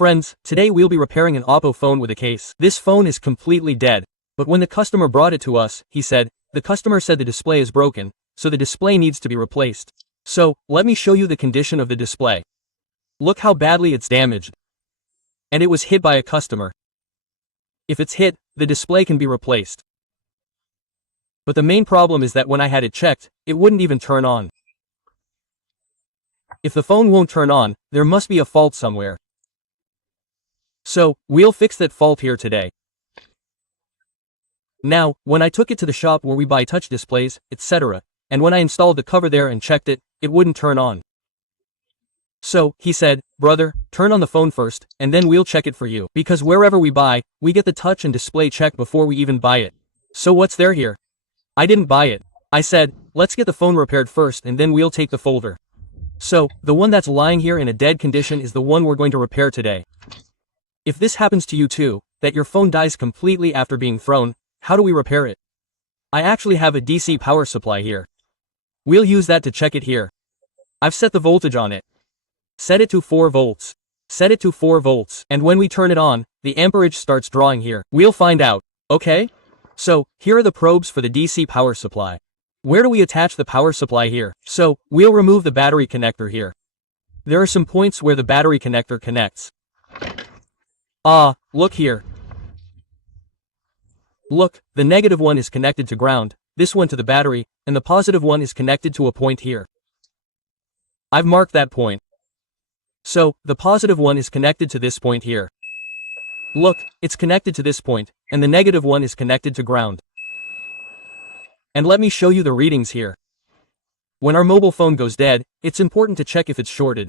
Friends, today we'll be repairing an Oppo phone with a case. This phone is completely dead, but when the customer brought it to us, the customer said the display is broken, so the display needs to be replaced. So, let me show you the condition of the display. Look how badly it's damaged. And it was hit by a customer. If it's hit, the display can be replaced. But the main problem is that when I had it checked, it wouldn't even turn on. If the phone won't turn on, there must be a fault somewhere. So, we'll fix that fault here today. Now, when I took it to the shop where we buy touch displays, etc., and when I installed the cover there and checked it, it wouldn't turn on. So, he said, "Brother, turn on the phone first, and then we'll check it for you. Because wherever we buy, we get the touch and display check before we even buy it. So what's there here?" I didn't buy it. I said, "Let's get the phone repaired first and then we'll take the folder." So, the one that's lying here in a dead condition is the one we're going to repair today. If this happens to you too, that your phone dies completely after being thrown, how do we repair it? I actually have a DC power supply here. We'll use that to check it here. I've set the voltage on it. Set it to 4 volts. Set it to 4 volts. And when we turn it on, the amperage starts drawing here. We'll find out, okay? So, here are the probes for the DC power supply. Where do we attach the power supply here? So, we'll remove the battery connector here. There are some points where the battery connector connects. Look here. Look, the negative one is connected to ground, this one to the battery, and the positive one is connected to a point here. I've marked that point. So, the positive one is connected to this point here. Look, it's connected to this point, and the negative one is connected to ground. And let me show you the readings here. When our mobile phone goes dead, it's important to check if it's shorted.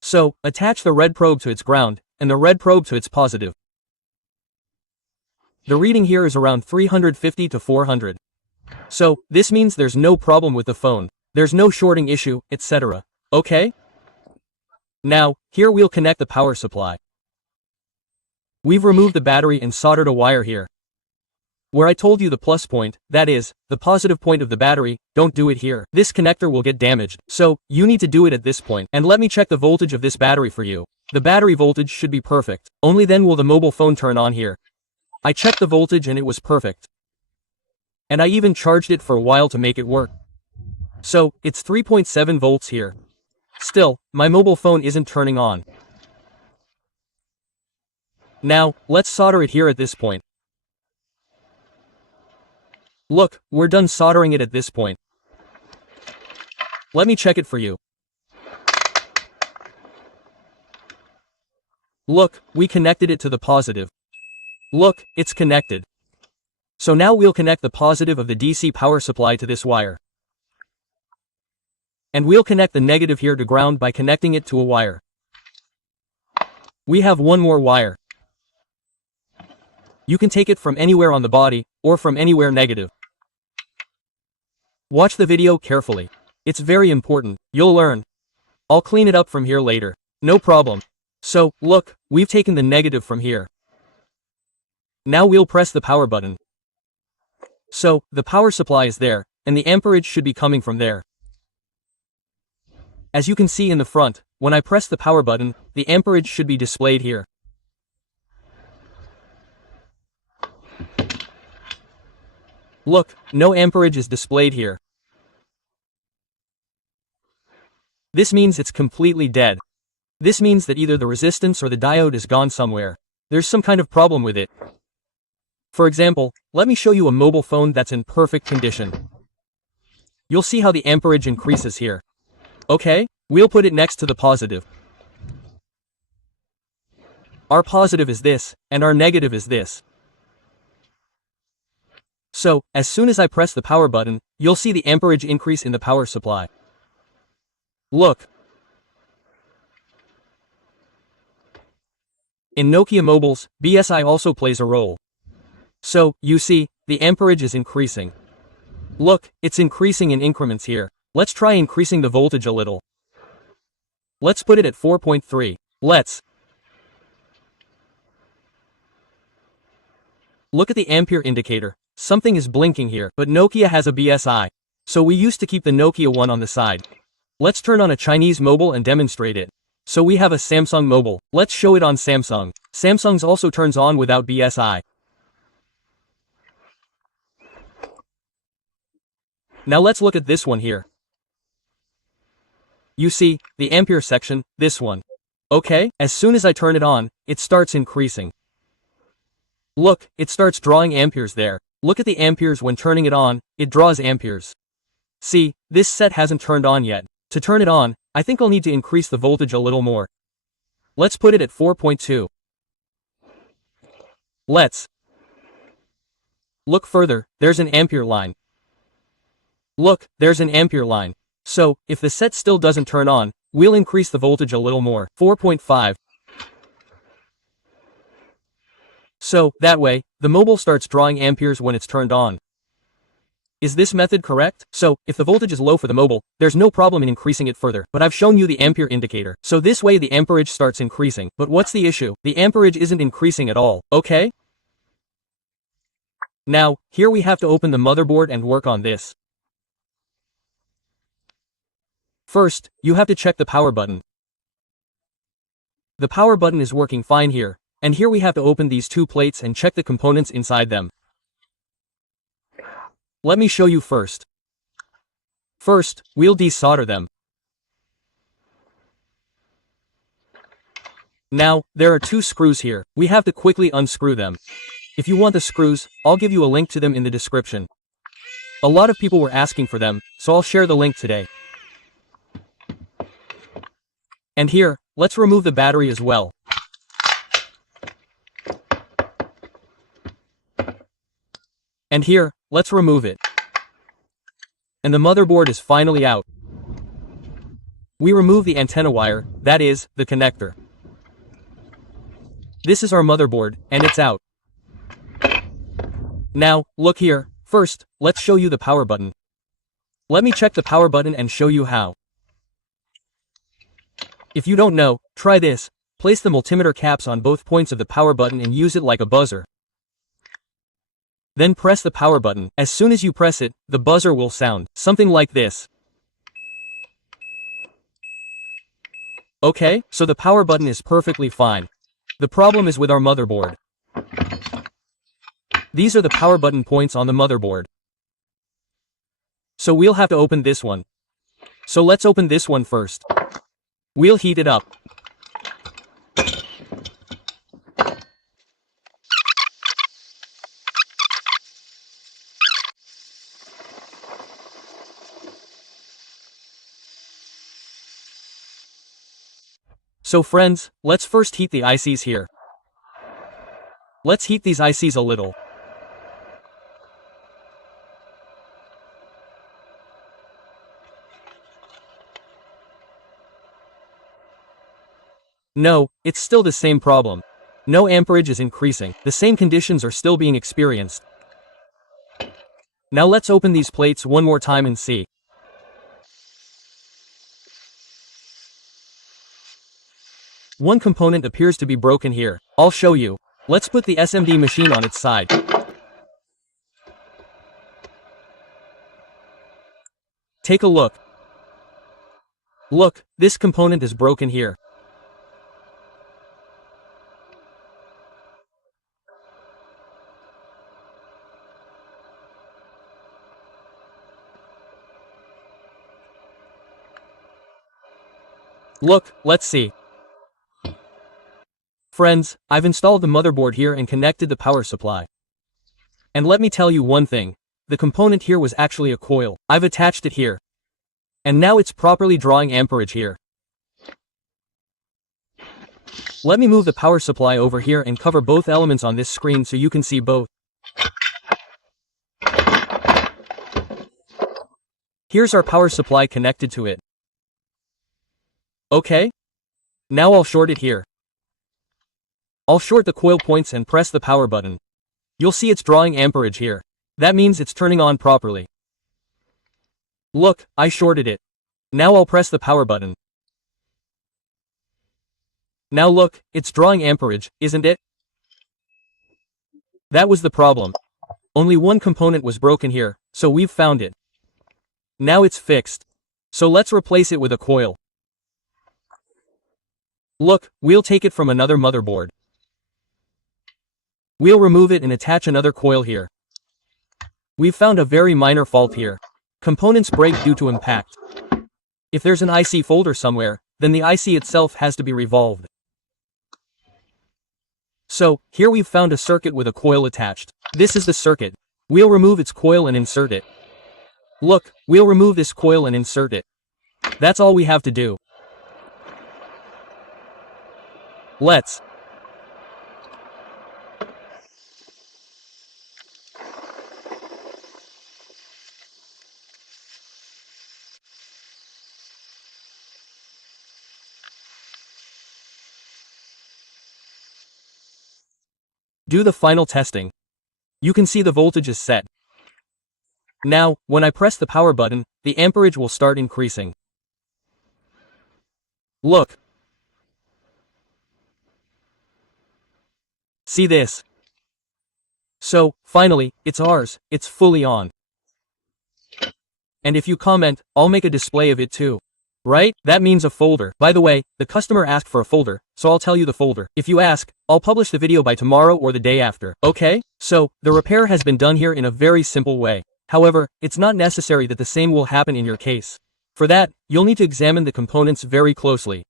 So, attach the red probe to its ground, and the red probe to its positive. The reading here is around 350 to 400. So, this means there's no problem with the phone. There's no shorting issue, etc. Okay? Now, here we'll connect the power supply. We've removed the battery and soldered a wire here. Where I told you the plus point, that is, the positive point of the battery, don't do it here. This connector will get damaged, so, you need to do it at this point. And let me check the voltage of this battery for you. The battery voltage should be perfect. Only then will the mobile phone turn on here. I checked the voltage and it was perfect. And I even charged it for a while to make it work. So, it's 3.7 volts here. Still, my mobile phone isn't turning on. Now, let's solder it here at this point. Look, we're done soldering it at this point. Let me check it for you. Look, we connected it to the positive. Look, it's connected. So now we'll connect the positive of the DC power supply to this wire. And we'll connect the negative here to ground by connecting it to a wire. We have one more wire. You can take it from anywhere on the body, or from anywhere negative. Watch the video carefully. It's very important. You'll learn. I'll clean it up from here later. No problem. So, look, we've taken the negative from here. Now we'll press the power button. So, the power supply is there, and the amperage should be coming from there. As you can see in the front, when I press the power button, the amperage should be displayed here. Look, no amperage is displayed here. This means it's completely dead. This means that either the resistance or the diode is gone somewhere. There's some kind of problem with it. For example, let me show you a mobile phone that's in perfect condition. You'll see how the amperage increases here. Okay, we'll put it next to the positive. Our positive is this, and our negative is this. So, as soon as I press the power button, you'll see the amperage increase in the power supply. Look. In Nokia mobiles, BSI also plays a role. So, you see, the amperage is increasing. Look, it's increasing in increments here. Let's try increasing the voltage a little. Let's put it at 4.3. Look at the ampere indicator. Something is blinking here, but Nokia has a BSI. So we used to keep the Nokia one on the side. Let's turn on a Chinese mobile and demonstrate it. So we have a Samsung mobile. Let's show it on Samsung. Samsung's also turns on without BSI. Now let's look at this one here. You see, the ampere section, this one. Okay, as soon as I turn it on, it starts increasing. Look, it starts drawing amperes there. Look at the amperes when turning it on, it draws amperes. See, this set hasn't turned on yet. To turn it on, I think I'll need to increase the voltage a little more. Let's put it at 4.2. Let's look further, there's an ampere line. Look, there's an ampere line. So, if the set still doesn't turn on, we'll increase the voltage a little more, 4.5. So, that way, the mobile starts drawing amperes when it's turned on. Is this method correct? So, if the voltage is low for the mobile, there's no problem in increasing it further, but I've shown you the ampere indicator. So this way the amperage starts increasing. But what's the issue? The amperage isn't increasing at all, okay? Now, here we have to open the motherboard and work on this. First, you have to check the power button. The power button is working fine here, and here we have to open these two plates and check the components inside them. Let me show you first. First, we'll desolder them. Now, there are two screws here. We have to quickly unscrew them. If you want the screws, I'll give you a link to them in the description. A lot of people were asking for them, so I'll share the link today. And here, let's remove the battery as well. And here, let's remove it. And the motherboard is finally out. We remove the antenna wire, that is, the connector. This is our motherboard, and it's out. Now, look here. First, let's show you the power button. Let me check the power button and show you how. If you don't know, try this. Place the multimeter caps on both points of the power button and use it like a buzzer. Then press the power button. As soon as you press it, the buzzer will sound something like this. Okay, so the power button is perfectly fine. The problem is with our motherboard. These are the power button points on the motherboard. So we'll have to open this one. So let's open this one first. We'll heat it up. So friends, let's first heat the ICs here. Let's heat these ICs a little. No, it's still the same problem. No amperage is increasing. The same conditions are still being experienced. Now let's open these plates one more time and see. One component appears to be broken here. I'll show you. Let's put the SMD machine on its side. Take a look. Look, this component is broken here. Look, let's see. Friends, I've installed the motherboard here and connected the power supply. And let me tell you one thing. The component here was actually a coil. I've attached it here. And now it's properly drawing amperage here. Let me move the power supply over here and cover both elements on this screen so you can see both. Here's our power supply connected to it. Okay? Now I'll short it here. I'll short the coil points and press the power button. You'll see it's drawing amperage here. That means it's turning on properly. Look, I shorted it. Now I'll press the power button. Now look, it's drawing amperage, isn't it? That was the problem. Only one component was broken here, so we've found it. Now it's fixed. So let's replace it with a coil. Look, we'll take it from another motherboard. We'll remove it and attach another coil here. We've found a very minor fault here. Components break due to impact. If there's an IC folder somewhere, then the IC itself has to be revolved. So, here we've found a circuit with a coil attached. This is the circuit. We'll remove its coil and insert it. Look, we'll remove this coil and insert it. That's all we have to do. Let's do the final testing. You can see the voltage is set. Now, when I press the power button, the amperage will start increasing. Look. See this? So, finally, it's ours, it's fully on. And if you comment, I'll make a display of it too. Right? That means a folder. By the way, the customer asked for a folder, so I'll tell you the folder. If you ask, I'll publish the video by tomorrow or the day after. Okay? So, the repair has been done here in a very simple way. However, it's not necessary that the same will happen in your case. For that, you'll need to examine the components very closely.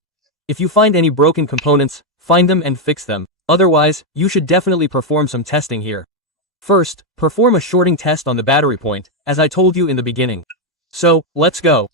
If you find any broken components, find them and fix them. Otherwise, you should definitely perform some testing here. First, perform a shorting test on the battery point, as I told you in the beginning. So, let's go.